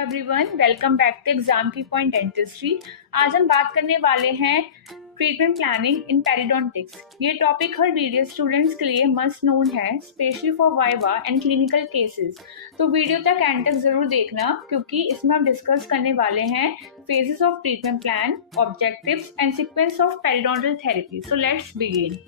Everyone, welcome back to exam की point dentistry. आज हम बात करने वाले हैं ट्रीटमेंट प्लानिंग इन पेरिडोंटिक्स। ये टॉपिक हर बीडीएस स्टूडेंट्स के लिए मस्ट नोन है, specially for viva and clinical cases. तो वीडियो तक एंड तक जरूर देखना, क्योंकि इसमें हम डिस्कस करने वाले हैं phases of treatment plan, objectives and sequence of periodontal therapy. So let's begin.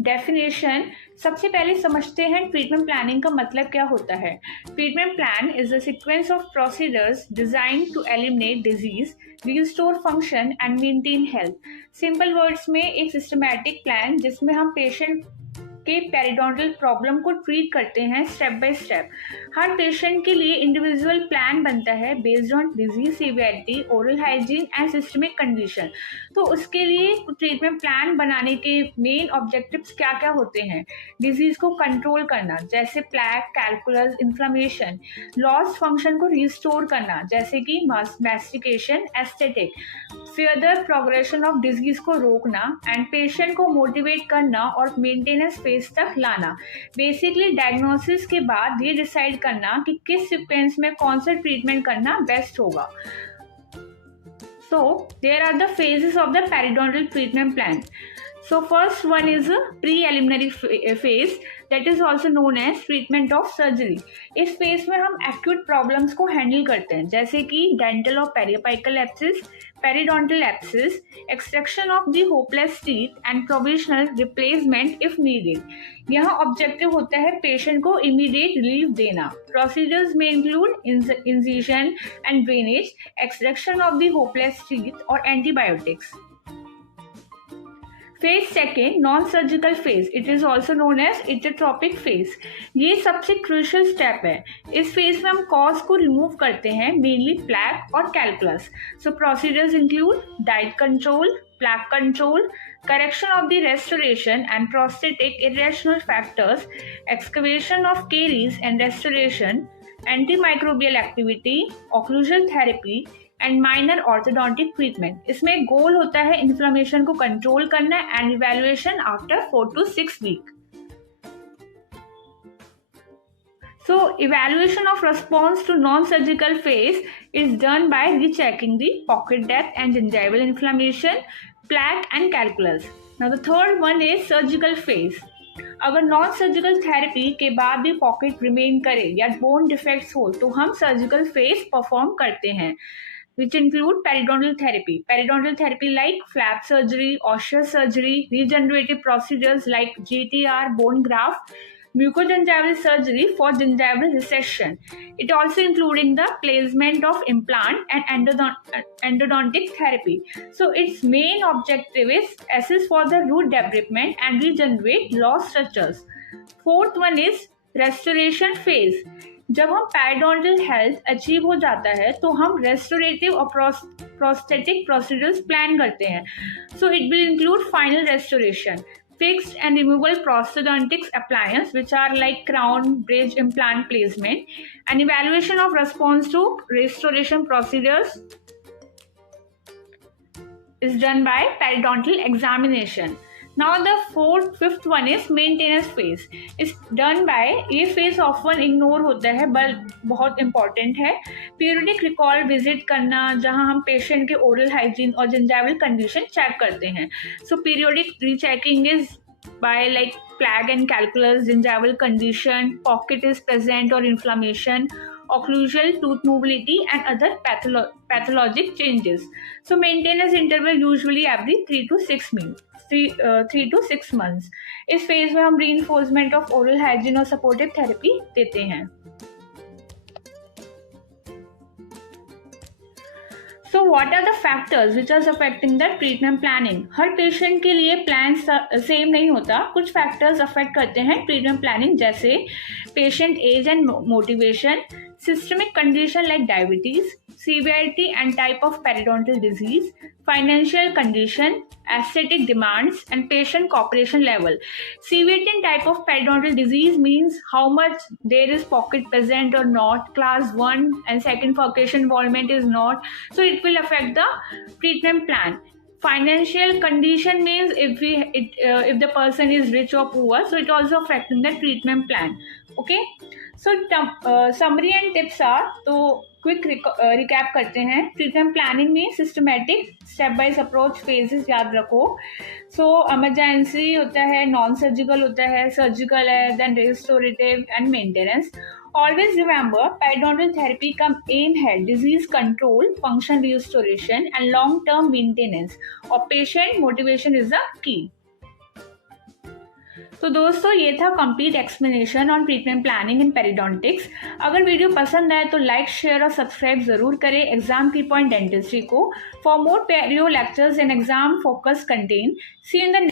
Definition. सबसे पहले समझते हैं ट्रीटमेंट प्लानिंग का मतलब क्या होता है। Treatment plan is a sequence of procedures designed to eliminate disease, restore function and maintain health. Simple words में एक सिस्टमैटिक प्लान जिसमें हम पेशेंट के पेरिडोंटल प्रॉब्लम को ट्रीट करते हैं step by step. Her patient के लिए इंडिविजुअल प्लान बनता है based on disease severity, oral hygiene and systemic condition. तो उसके लिए ट्रीटमेंट प्लान बनाने के मेन ऑब्जेक्टिव्स क्या क्या होते हैं। डिजीज को कंट्रोल करना, जैसे plaque, calculus, inflammation. Lost function को रिस्टोर करना, जैसे कि mastication, aesthetic. Further progression of disease को रोकना एंड पेशेंट को मोटिवेट करना और मेंटेनेंस फेज तक लाना। बेसिकली डायग्नोसिस के बाद ये डिसाइड करना कि किस सीक्वेंस में कौन सा ट्रीटमेंट करना बेस्ट होगा। So there are the phases of the periodontal treatment plan. So first one is a preliminary phase, that is also known as treatment of surgery. इस फेज में हम एक्यूट प्रॉब्लम्स को handle करते हैं, जैसे कि डेंटल और periapical abscess, periodontal abscess, extraction of the hopeless teeth and provisional replacement if needed. यहाँ ऑब्जेक्टिव होता है पेशेंट को इमीडिएट रिलीफ देना। प्रोसीजर्स में include incision and drainage, extraction of the hopeless teeth और antibiotics. Phase second, non surgical phase, it is also known as etiotropic phase. ये सबसे crucial step है। इस फेज में हम कॉज को रिमूव करते हैं, मेनली प्लैक और calculus. So procedures include diet control, plaque control, correction of the restoration and prosthetic irrational factors, excavation of caries and restoration, antimicrobial activity, occlusal therapy and minor orthodontic treatment. इसमें goal होता है inflammation को control करना and evaluation after 4 to 6 week. So evaluation of response to non-surgical phase is done by rechecking the pocket depth and gingival inflammation, plaque and calculus. Now the third one is surgical phase. अगर non surgical therapy के बाद भी pocket remain करे या bone defects हो तो हम surgical phase perform करते हैं, which include periodontal therapy. Periodontal therapy like flap surgery, osseous surgery, regenerative procedures like GTR, bone graft, mucogingival surgery for gingival recession. It also including the placement of implant and endodontic therapy. So its main objective is assist for the root development and regenerate lost structures. Fourth one is restoration phase. जब हम periodontal health achieve हो जाता है तो हम restorative और prosthetic procedures plan करते हैं। So it will include final restoration, fixed and removable prosthodontics appliance which are like crown, bridge, implant placement, and evaluation of response to restoration procedures is done by periodontal examination. Now the fifth one is maintenance phase. Is done by, ये phase often ignore होता है but बहुत important है। Periodic recall visit करना, जहाँ हम patient के oral hygiene और gingival condition check करते हैं। So periodic rechecking is by like plaque and calculus, gingival condition, pocket is present or inflammation, occlusal tooth mobility and other pathologic changes. So maintenance interval usually every 3 to 6 months. 3 to 6 months. इस phase में हम reinforcement of oral hygiene और supportive therapy देते हैं। So what are the factors which are affecting the treatment planning? Her patient के लिए plan same नहीं होता। कुछ फैक्टर्स अफेक्ट करते हैं ट्रीटमेंट प्लानिंग, जैसे patient age and motivation, systemic condition like diabetes, severity and type of periodontal disease, financial condition, aesthetic demands, and patient cooperation level. Severity and type of periodontal disease means how much there is pocket present or not. Class 1 and second furcation involvement is not. So it will affect the treatment plan. Financial condition means if the person is rich or poor, so it also affecting the treatment plan. Okay. So summary and tips are, तो quick recap करते हैं। Treatment planning में systematic step wise approach phases याद रखो। सो emergency होता है, non surgical होता है, सर्जिकल है, then restorative and maintenance. Always remember, periodontal therapy का aim है disease control, function restoration and long-term maintenance, और patient motivation is the key। तो दोस्तों ये था complete explanation on treatment planning in periodontics. अगर वीडियो पसंद आए तो लाइक, शेयर और सब्सक्राइब जरूर करें एग्जाम की पॉइंट डेंटिस्ट्री को। For more perio lectures and exam focus content, see in the